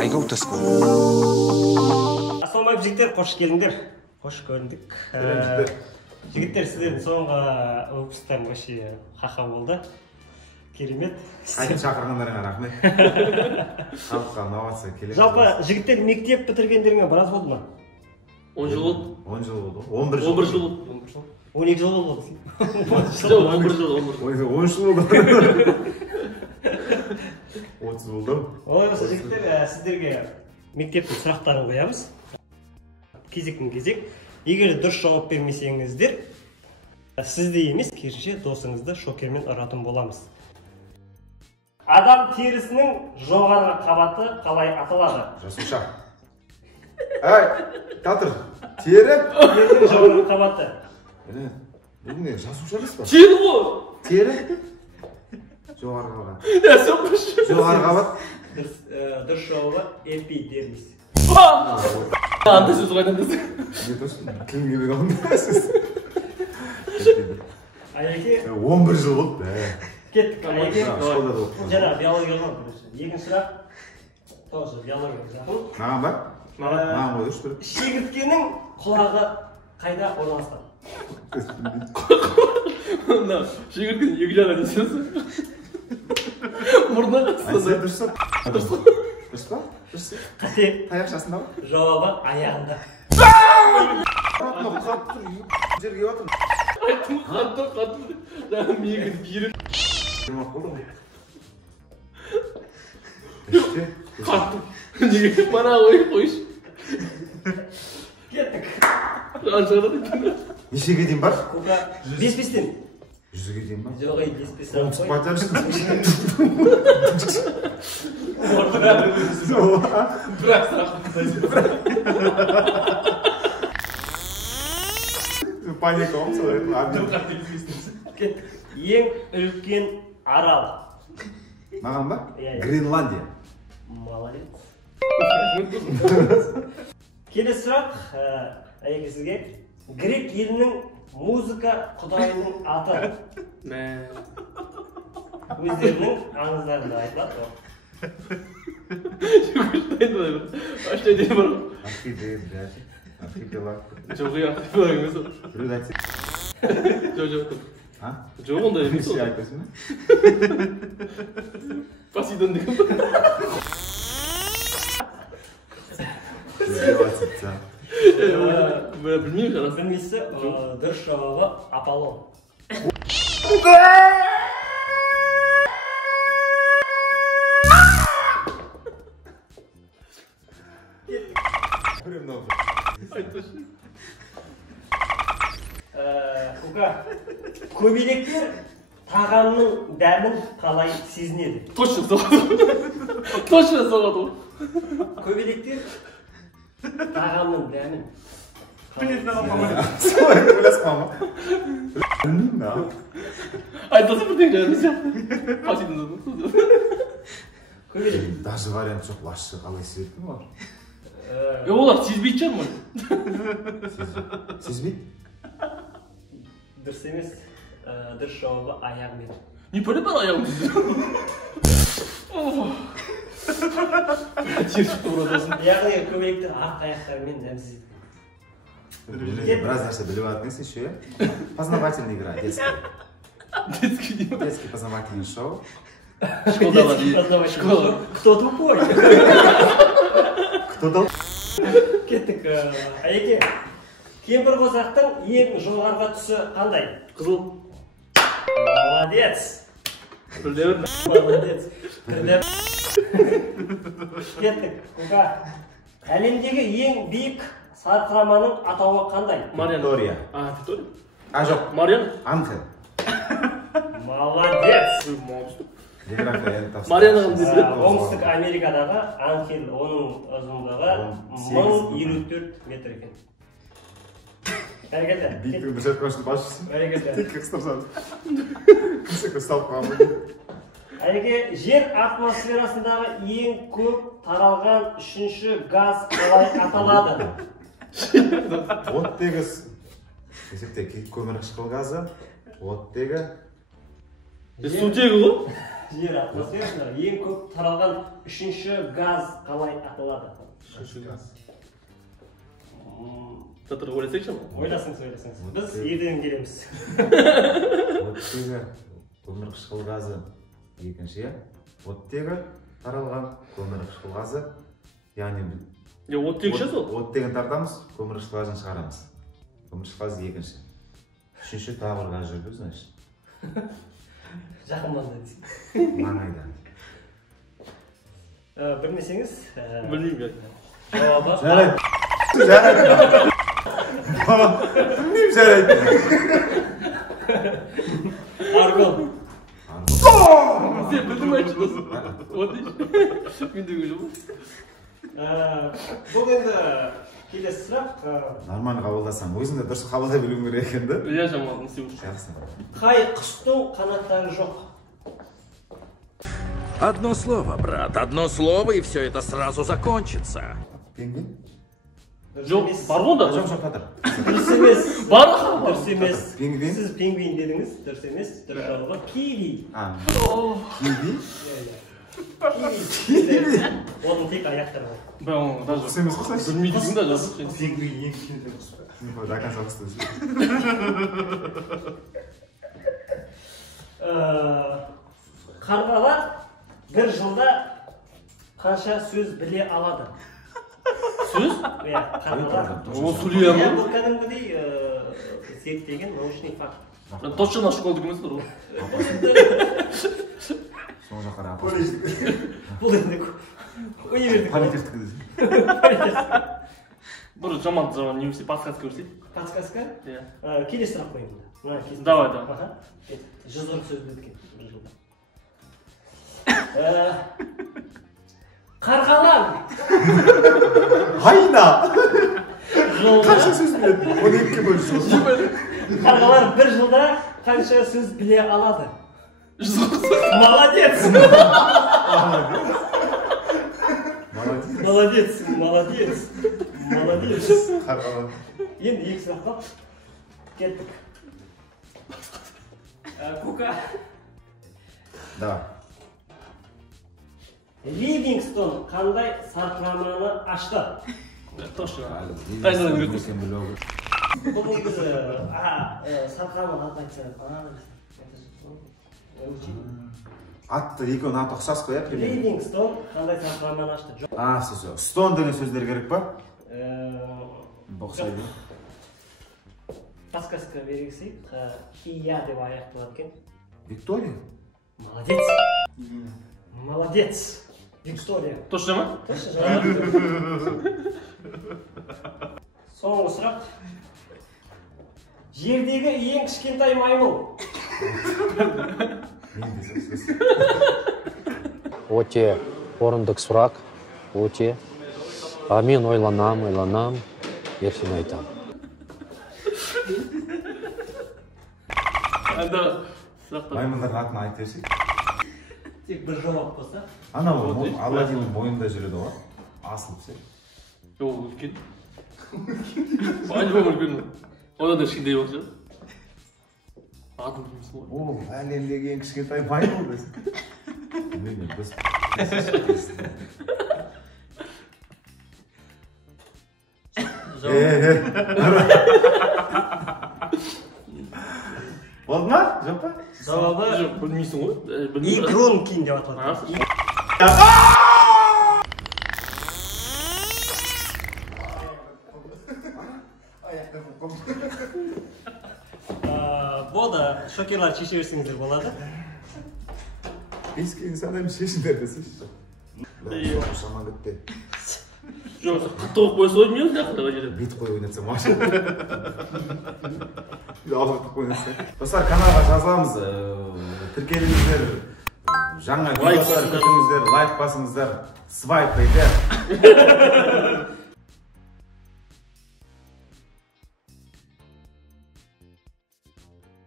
айгау.com. Ассалаумағалейкум жігіттер, қош келдіңдер. Қош көрдік. Жігіттер, сіздердің соңғы выпустарың вообще ха-ха болды. Керемет. Қайтып шақырғандарыңа рахмет. Халыққа новация келеді. Жалпы жігіттер мектеп бітіргендеріңе біраз болды ма? 10 жыл болды. 10 жыл болды. 11 жыл. 11 жыл болды. 12 жыл болды. 11 жыл. 10 жыл болды. 30 болды. Олай болса жігіттер, сіздерге мектептің сұрақтарын қоямыз. Кезек. Егер дұрыс жауап бермесеңіздер, сізді емес, керісінше досыңызды шокермен ұратын боламыз. Адам терісінің жоғарғы қабаты қалай аталады? Жасуша. Әй, татыр. Тері? Терінің жоғарғы қабаты. Бұл не, жасуша емес па? Тері ғой. Тері? Жоғарғы қабат. Жоғарғы қабат? Дұрыс жауабы эпидермис. Анда сөз қайдан десе. Не точно? Кім келген онда сөз? Аяке? 11 жыл болды. Кеттік. Аяке? Школда да оқыдым. Жаңа биология ғой. Екінші сұрақ. Тоже биология жақын. Маған ба? Маған қойдыршы бір. Шегірткенің құлағы қайда орналасқан? Шегірткен екі жаға десеңіз. Мұрны Айсай дұрыс па? Дұрыс па? Дұрыс. Қате. Таяқшасында ба? Жауабы аяғында. Жерге батыр. айттым қатты. Жаңа мегін киіріп. Жүрмақ болды ғой. Қатты. Неге мана қойшы. Кеттік. Нешеге дейін бар? Кука 5-5-тен. 100-ге дейін ба? Жоқ, 5-5 Қолын тұқпай тәршін. Бірақ сұрақ. Паника олым солай. Кеттік. Ең үлкен арал. Маған ба? Иә. Гренландия. Молодец. Келесі сұрақ, әйеке сізге. Грек елінің музыка құдайының аты. Өздерінің аңыздарында айтылады. Аштай дейін бар. Архидея, блядь. Архипелаг. Жоқ, архипелаг емес ол. Біреуді айтса. Жоқ. А? Жоқ, ондай емес ол. Сен айтпайсың ба? Посейдон деген ба? Білмеймін жарасы. Білмейсі, дұрыс жауабы Аполлон. Кука, көбелектер тағамның дәмін қалай сезінеді? Точно соғады ғой. Көбелектер тағамның дәмін Солай білесің ма? Білмеймін ба? Айтасы бірден жағын сияқты. Посейдон. көбелек. Даже вариант жоқ, лашшы қалай сезетін олар? Олар сезбейді шығар ма? Сезбейді? Дұрыс емес, дұрыс жауабы аяғымен. Не пөлі бар аяғым сезді? Яғни көбелектер арт аяқтарымен дәмсіз. Біраз нәрсе біліп алатын екенсің еще, иә? Познавательная игра, детский. Детский познавательный шоу. Школа. Кто тупой? Кто дал? Кеттік. Әйеке, кемпір қосақтың ең жоғарғы түсі қандай? Қызыл. Молодец. Молодец. Кеттік. Кука, әлемдегі ең биік сарқыраманың атауы қандай? Виктория. Виктория? А, жоқ. Мариан? Анхел. Молодец. Мариан ағам дейді. Оңтүстік Америкадағы Анхел, оның ұзындығы 1054 метр екен. Бәрекелді. Биіктің бір шатқашын басшысы. Бәрекелді. Тек қыстырсады. Күсі ұсталып қалды. Әйеке, жер атмосферасындағы ең көп таралған үшінші газ қалай аталады? Оттегі десекте көмірқышқыл газы, оттегі Сутегі ғой? жер атмосферасында ең көп таралған үшінші газ қалай аталады? Татыр ойласайықшы ма? Ойласаңыз. Біз ертең келеміз. Оттегі көмірқышқыл газы екінші, оттегі таралған көмірқышқыл газы, яғни оттегі ше сол? оттегін тартамыз, көмірқышқыл газын шығарамыз. Көмірқышқыл газы екінші. Үшінші тағы бір газ жүрді, значит. Жақынманда дейсің. Маңайда. Білмесеңіз, Білмеймін. жауабы Жарайды. Білмеймін, жарайды. аргон. Сен білдің айтшы досы. Вот дейші. Мен де көже бұл. Бұл енді келесі сұрақ. Нормально қабылдасам, өзіңді дұрыс қабылдай білуің керек екен да? Я жамал, не істеп жүрші. Жақсы. Қай құстың қанаттары жоқ? Одно слово, брат, одно слово, и все это сразу закончится. Пингвин? Жоқ, бар ғой да. Жоқ, Татыр. Дұрыс емес. Бар ғой. Дұрыс емес. Пингвин? Сіз пингвин дедіңіз, дұрыс емес. Дұрыс жауабы киви. Киви? Киви. Оның тек аяқтары бар. Бә, оны даже Құс емес қой, білмейдісің да жазып. Пингвин ең кішкентай құс. До конца құсты өзі. Қарғалар бір жылда қанша сөз біле алады? Сөз? Иә, қарғалар. Ол сөйлей ма? Бұл кәдімгідей зерттеген научный факт. Точно наш школдық емес тұр ғой. Соң жаққара Бұл енді универдік. политехтік десің. Бір жаман немесе подсказка көрсей. Подсказка? Иә. Келесі сұрақ қойыңыз. Давай. Жүз сөз білдік. Қарғалар Хайна! жылда Қанша сөз біледі? Оны екіге бөліп шығыз. Қарғалар бір жылда қанша сөз біле алады? 130. Молодец! Молодец. Молодец! Қарғалар. Енді екі сұрақ қалды. Кеттік. Кука. Давай. Ливингстон қандай сарқыраманы ашты? Точно. Қайдан Бұл негізі сарқыраманы атын айтса. Атты, екеуінің аты ұқсас қой, примерно. Ливингстон қандай сарқыраманы ашты? Все. Стон деген сөздер керек па? Ұқсайды. Подсказка бересек, Хия деп аяқталады екен. Виктория? Молодец! Виктория. Точно ма? Точно жауап. Соңғы сұрақ. Жердегі ең кішкентай маймыл. Өте орындық сұрақ, өте. Мен ойланам, ертең айтам. Маймылдардың атын айтып берсек. Тек бір жауап болса. Ана Алладиннің бойында жүреді ғой. Асылып ше. Жоқ, үлкен. Альбом үлкен. Одан да кішкентай болса. Атын білмейсің ғой. Ол әлемдегі ең кішкентай маймыл десің. Білмеймін, біз. Болды ма? Жоқ па? Жауабы Жоқ, білмейсің ғой. игрункин деп аталады. Болды, шокерлар шеше берсеңіздер болады. Беске инсан шешіндер десейші. Шаман кетпе. Жоқ, тоқ қойса ойнайын жақындағы жерде. Бит қой ойнатса машын. Алғыртып ойнатса. Достар, каналға жазыламыз. Тіркеліңіздер. Жаңа видеолар күтіңіздер. Лайк басыңыздар. Свайп қойды.